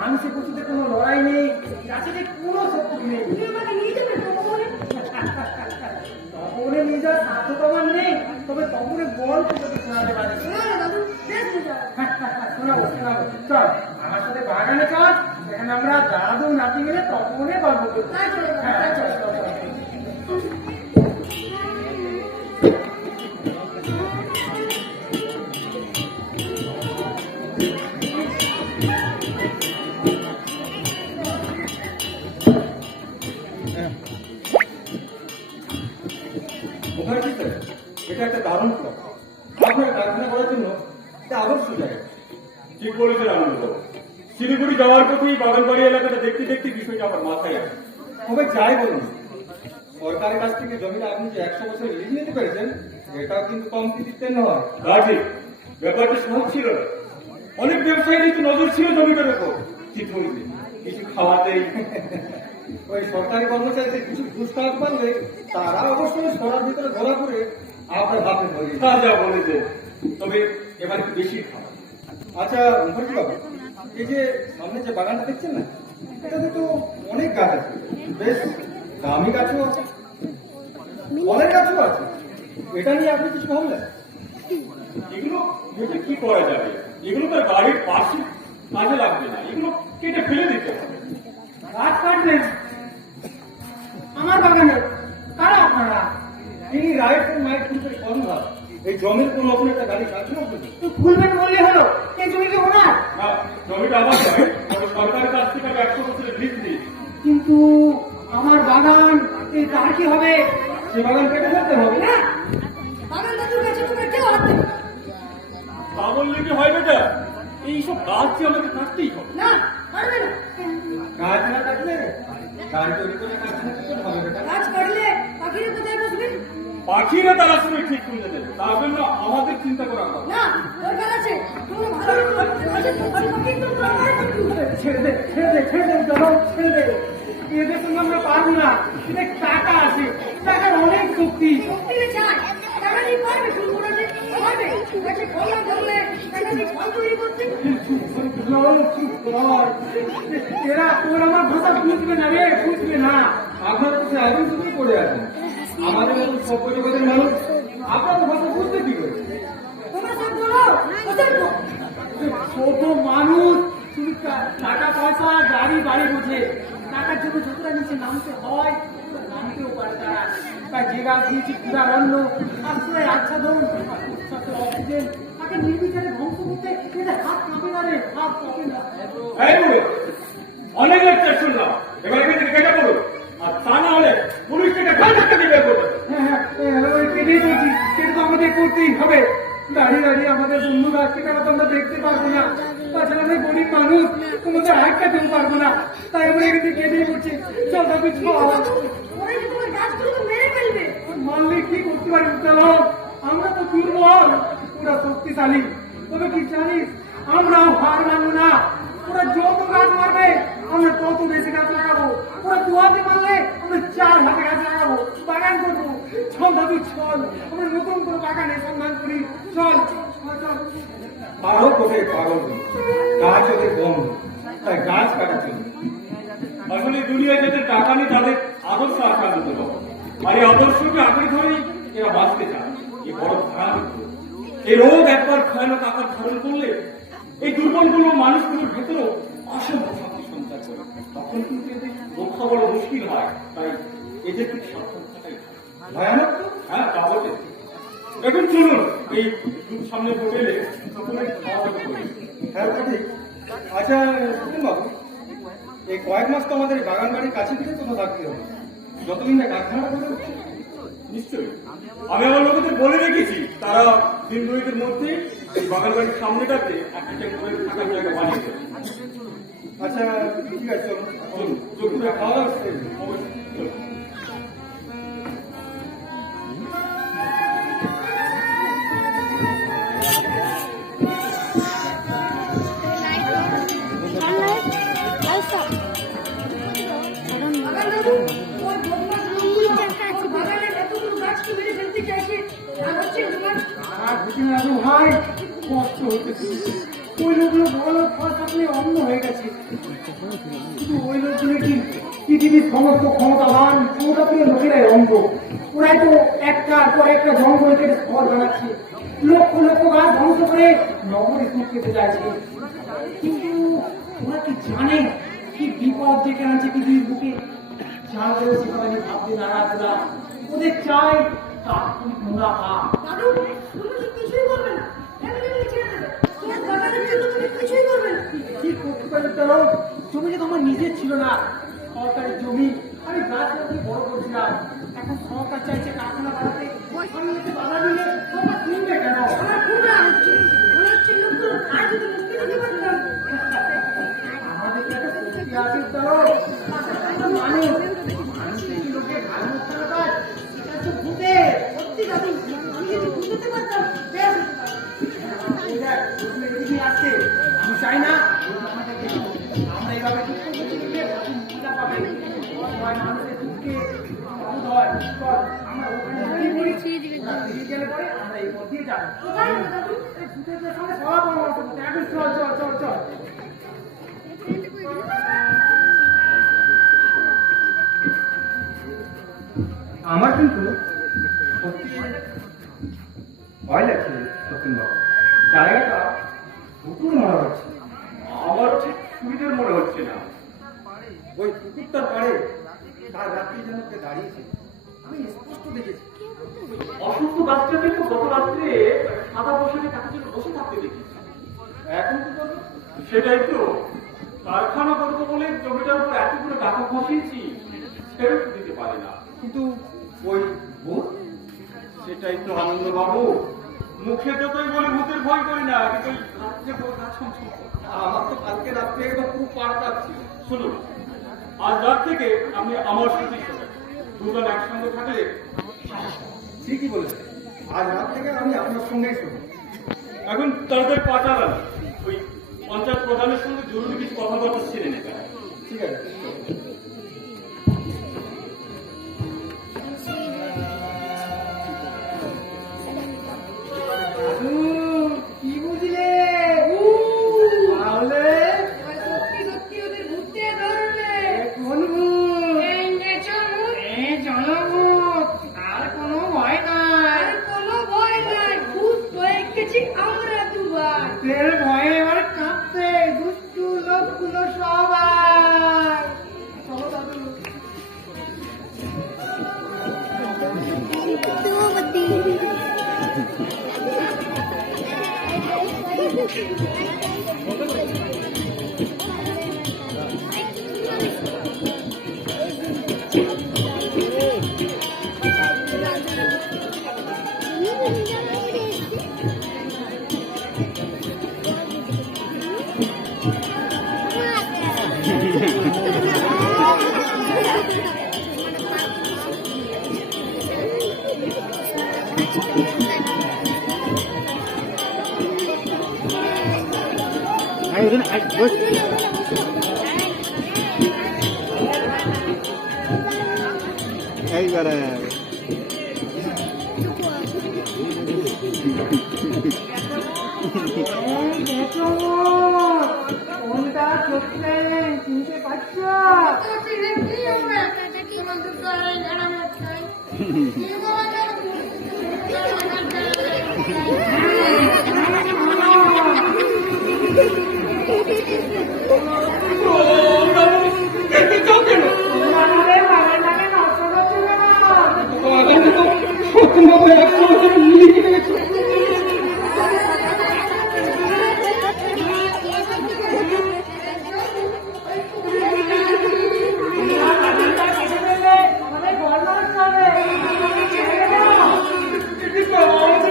মানুষের প্রতিতে কোনো লড়াই নেই, গাছে কোনো শত্রু নেই। তপনে নিয়ে যাওয়ার সাধ্য তোমার নেই, তবে তপনে গল্প তোকে শোনাতে পারে। শোনাবো শোনাবো, চল আমার সাথে বাগানে চল, সেখানে আমরা দাদু নাতি মিলে তপনে গল্প করবো। হ্যাঁ চল চল চল। এটা একটা দারুণ প্লট। আপনার কারখানা করার জন্য এটা আদর্শ জায়গা। ঠিক বলেছেন আনন্দ। শিলিগুড়ি যাওয়ার পথেই বাগানবাড়ি এলাকাটা দেখতে দেখতে বিষয়টা আমার মাথায় আসে। তবে যাই বলুন, সরকারের কাছ থেকে জমিটা আপনি যে 100 বছর লিজ নিতে পেরেছেন, এটাও কিন্তু কম কৃতিত্বের নয়। কাজে ব্যাপারটা সহজ ছিল না। অনেক ব্যবসায়ীরই তো নজর ছিল জমিটার উপর। কি বলবে, কিছু খাওয়াতেই ওই সরকারি কর্মচারীদের কিছু ঘুষ খাওয়াতে পারলে তারা অবশ্যই সরার ভিতরে ধরা করে আপনার হাতে ধরে। তা যা বলেছে, তবে এবার একটু বেশি খাওয়া। আচ্ছা মুখার্জি বাবু, এই যে সামনে যে বাগানটা দেখছেন না, এটাতে তো অনেক গাছ আছে, বেশ দামি গাছও আছে, অনেক গাছও আছে। এটা নিয়ে আপনি কিছু ভাবলেন? এগুলো দেখে কি করা যাবে? এগুলো তার বাড়ির পাশে কাজে লাগবে না, এগুলো কেটে ফেলে দিতে হবে। গাছ কাটবেন আমার বাগানে? কারা আপনারা? তিনি রাইট এন্ড মাইট কিন্তু সন্ধ্যা এই জমির কোনো আপনি একটা গাড়ি কাটছেন আপনি? খুলবেন বললে হলো, এই জমি কি ওনার? না, জমিটা আমার যাবে, তবে সরকারের কাছ থেকে আমি 100 বছরের লিজ নিয়েছি। কিন্তু আমার বাগান, এই তার কি হবে? সে বাগান কেটে ফেলতে হবে না? বাগান দাদুর কাছে তোমরা কেউ হাত দেবে তা বললে কি হয় বেটা? এইসব গাছ যে আমাদের কাটতেই হবে। না, পারবে না। গাছ না কাটলে গাড়ি তৈরি করে কাজ না করতে হবে বেটা। গাছ কাটলে পাখিরা কোথায় বসবে? পাখিরা তার আসলে ঠিক করে দেবে, তার জন্য আমাদের চিন্তা করা হবে। না, দরকার আছে। তোমরা ভালো ছেড়ে দে ছেড়ে দে ছেড়ে দে, চলো ছেড়ে দে। এদের সঙ্গে আমরা পারবো না, এটা টাকা আছে, টাকার অনেক শক্তি। শক্তিকে চাই, টাকা নিয়ে পারবে শুরু করেছে, পারবে গাছে কলম ধরলে টাকা নিয়ে ফল তৈরি করতে। এরা তোর আমার ভাষা বুঝবে না রে, বুঝবে না। আপনারা তো একদম চুপি পড়ে আছেন, আমাদের মতো সভ্য জগতের মানুষ আপনার ভাষা বুঝতে কি করে? তোমরা সব বলো, ছোট মানুষ শুধু টাকা পয়সা গাড়ি বাড়ি বোঝে, টাকার জন্য যতটা নিচে নামতে হয় নামতেও পারে তারা। তাই যে গাছ দিয়েছি ক্ষুধারণ্য, আশ্রয় আচ্ছাদন, অক্সিজেন, তাকে নির্বিচারে ধ্বংস করতে এদের হাত কাঁপে না রে, হাত কাঁপে না। এই বুড়ো, অনেক লেকচার শুনলাম, এবার এখান থেকে কেটে পড়ো, আর তা না হলে পুলিশ থেকে ঘাট থেকে বের করবে। হ্যাঁ কেটেই বলছি, কেটে তো আমাদের করতেই হবে। দাঁড়িয়ে দাঁড়িয়ে আমাদের বন্ধু গাছকে তো আমরা দেখতে পারবো না, তাছাড়া আমরা গরিব মানুষ, তোমাদের একটা কেউ পারবো না, তাই আমরা এখানে কেটেই করছি। চল তবে মারলে কি করতে পারি? চলো, আমরা তো দুর্বল, ওরা শক্তিশালী। তবে কি জানিস, আমরাও হার মানবো না। ওরা যত গাছ মারবে আমরা তত বেশি গাছ লাগাবো। ওরা 2 হাতে মারলে আমরা 4 হাতে গাছ লাগাবো, বাগান করবো। চল দাদু চল, আমরা নতুন করে বাগানের সন্ধান করি। চল চল। আরো কোথায় পাগল গাছ ওদের বন্ধ, তাই গাছ কাটাচ্ছে। আসলে দুনিয়ায় যাদের টাকা নেই তাদের আদর্শ আঁকড়ে ধরতে হবে, আর এই আদর্শকে আঁকড়ে ধরেই এরা বাঁচতে চায়। এই বড় ভয়ানক রোগ। এই রোগ একবার ভয়ানক আকার ধারণ করলে এই দুর্বলগুলো মানুষগুলোর ভেতরেও অসম্ভব শক্তি সঞ্চার করে, তখন কিন্তু এদের রক্ষা বড় মুশকিল হয়। তাই এদের থেকে সাবধান থাকাই ভয়ানক তো? হ্যাঁ, তা বটে। এখন চলুন এই সামনে হোটেলে সকলে খাওয়া দাওয়া করি। হ্যাঁ ঠিক। আচ্ছা শুনুন বাবু, এই কয়েক মাস তো আমাদের বাগান বাড়ির কাছে থেকে কোথাও থাকতে হবে, যতদিন না কারখানা করে উঠছে। নিশ্চয়ই, আমি আমার লোকেদের বলে রেখেছি, তারা দিন 2-এর মধ্যে এই বাগান বাড়ির সামনেটাতে একটা করে থাকার জায়গা বানিয়ে দেবে। আচ্ছা ঠিক আছে, চলো চলুন চলুন, খাওয়া দাওয়া সেরে নিই। অবশ্যই চলুন। ভাই কষ্ট হচ্ছে, ওই লোকগুলো বড় ফল থাকলে সমস্ত ক্ষমতাবান ক্ষমতাপ্রিয় লোকেরাই অঙ্গ। ওরাই তো একটার পর একটা জঙ্গল কেটে ঘর বানাচ্ছে, লক্ষ লক্ষ গাছ ধ্বংস করে নগরে সুখ পেতে চাইছে। কিন্তু ওরা কি জানে কি বিপদ ডেকে আনছে পৃথিবীর বুকে? জানলেও সেখানে ভাবতে নারাজ ওরা। ওদের চাই তাৎক্ষণিক মুনাফা। দাদু, তুমি কি কিছুই করবে না? এমনি ছেড়ে দেবে। তোমার বাগানের জন্য তুমি কিছুই করবে না। কি করতে পারি তারা? জমি যে আমার নিজের ছিল না, সরকারের জমি। আমি গাছ লাগিয়ে বড় করছিলাম। এখন সরকার চাইছে কারখানা বাড়াতে, আমি এতে বাধা দিলে সরকার শুনবে কেন? আমার খুব রাগ হচ্ছে। মনে হচ্ছে লোকগুলো আজ যদি মুক্তি দিতে পারতাম। আমাদের তো একটা শক্তি আছে তারা। আমরা মানুষ, মানুষের কি লোকে ভালো মুক্ত পায়? এটা তো ভূতে। সত্যি দাদু, আমি যদি বুঝতে পারতাম, বেশ হতো। এই দেখ, ওখানে এদিকে আসছে। আমি চাই না আমাদেরকে আমরা এইভাবে দুঃখ বুঝে দিলে প্রচুর মজা পাবে। সবাই মানুষের দুঃখে অবুধ হয়। চল, আমরা ওখানে দাঁড়িয়ে পড়ি। ওরা ফিরে গেলে পরে আমরা এই পথ দিয়ে যাবো। কোথায় গেলে দাদু? এই ভূতেদের সঙ্গে সভা পরামর্শ করতে। এখন চল চল চল চল। আমার কিন্তু সত্যি ভয় লাগছে সত্যিন বাবু। জায়গাটা পুকুর মনে হচ্ছে। আমার ঠিক সুবিধের মনে হচ্ছে না। ওই পুকুরটার পাড়ে কাল রাত্রি যেন কে দাঁড়িয়েছে, আমি স্পষ্ট দেখেছি। অসুস্থ বাচ্চাকে তো গত রাত্রে সাদা পোশাকে তাকে জন্য বসে থাকতে দেখেছি। এখন কি করবো? সেটাই তো, কারখানা করবো বলে জমিটার উপর এতগুলো টাকা খসিয়েছি, সেটাও তো দিতে পারে না। কিন্তু ওই ভূত, সেটাই তো আনন্দ বাবু। মুখে যতই বলি ভূতের ভয় করি না, কিন্তু ওই রাত্রে বড় কাজ করছি। আমার তো কালকে রাত্রে একদম খুব পাড় পাচ্ছি। শুনুন, আজ রাত থেকে আমি আমার সাথে দুজন একসঙ্গে থাকলে ঠিকই বলেছে, আজ রাত থেকে আমি আপনার সঙ্গেই শুনি। এখন তাদের পাঠালাম ওই পঞ্চায়েত প্রধানের সঙ্গে জরুরি কিছু কথাবার্তা ছেড়ে নেবে। ঠিক আছে। কি বুঝলে? তাহলে সত্যি সত্যি ওদের ঘুরতে ধরবে। কোন ভূত? এই নেচর ভূত। এই জনভূত। আর কোনো ভয় নাই। আর কোনো ভয় নাই, ভূত হয়ে গেছি আমরা দুবার। তেল ভয়ে এবার কাঁপতে দুষ্টু লোকগুলো সবাই। চলো দাদু। এইবারে দেখো কোনটা চোখে চিনতে পারছো? তো চিনে কি হবে? তোমার দুটো আড়াই ঘাড়া মাছ খাই। কি বলা যায়? আমাদের বাগানটাকে নষ্ট করছে কেন? সত্যি মতো একসঙ্গে মিলিয়ে গেছে। বাগানটা কেটে ফেললে আমাদের ঘর নষ্ট হবে। ছেড়ে দাও।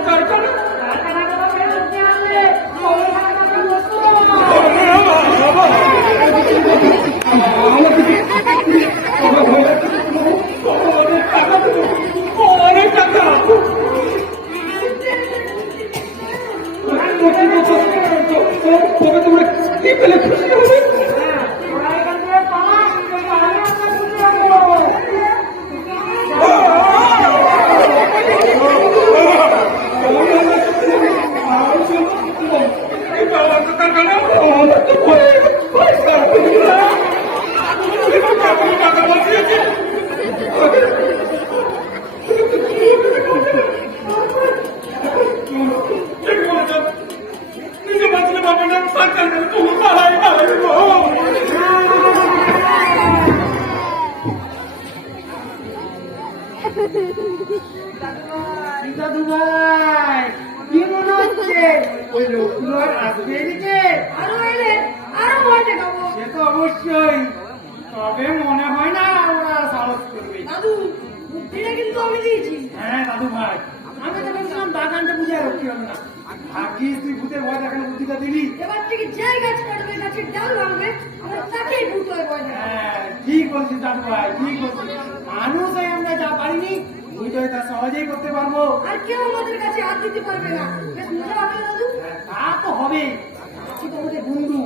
কারখানাগুলো ফেরত দিয়ে আনলে কলকারখানাটা নষ্ট হবে। অনেক টাকা। তবে তোমরা কি পেলে খুশি হবে? হ্যাঁ, ওরা এখান থেকে পালাক, তাহলে আমরা বুঝতে পারবো। টাকা বসিয়েছি থেকে যে গাছ কাটবে গাছের ডাল ভাঙবে আমরা তাকেই ভূত হয়ে ভয় দেখাবো। হ্যাঁ, ঠিক বলছিস দাদু ভাই, ঠিক বলছিস। মানুষ হয়ে আমরা যা পারিনি ভূত হয়ে তা সহজেই করতে পারবো। আর কেউ আমাদের কাছে হাত দিতে পারবে না। বেশ মজা হবে না দাদু? তা তো হবে। আছি তো আমাদের বন্ধু,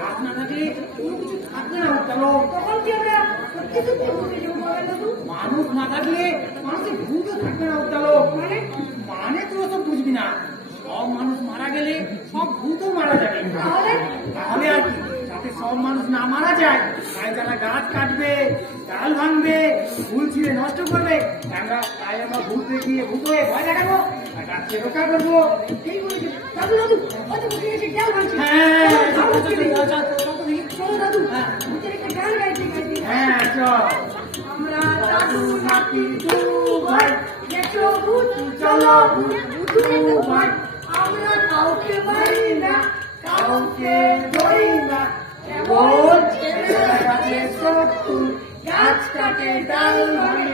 গাছ না থাকলে কোনো কিছু থাকবে না। চলো, তখন কি আমরা সত্যি সত্যি ভূত হয়ে যাবো বলেন দাদু? মানুষ না থাকলে মানুষের ভূতও থাকবে না। চলো, মানে মানে তুই ওসব বুঝবি না। সব মানুষ মারা গেলে সব ভূতও মারা যাবে। তাহলে তাহলে আর কি, যাতে সব মানুষ না মারা যায় তাই যারা গাছ কাটবে, ডাল ভাঙবে, ফুল ছিঁড়ে নষ্ট করবে, তাই আমরা ভূত দেখিয়ে ভূত হয়ে ভয় দেখাবো আর গাছকে রক্ষা করবো। এই বলেছে দাদু দাদু কত ভূতের এসে ডাল ভাঙছে। হ্যাঁ, চলো, চল, চল, চল, চল, চল, চল, দেখি। চলো দাদু হ্যাঁ। ভূতের একটা গান গাইতে গাইতে হ্যাঁ, চল। আমরা দাদু নাতি দু ভাই দেখো ভূত চলো ভূত দু ভাই আমরা কাউকে মারি না কাউকে ধরি না কেবল ছেলে গাছে শত্রু গাছ কাটে ডাল ভাঙে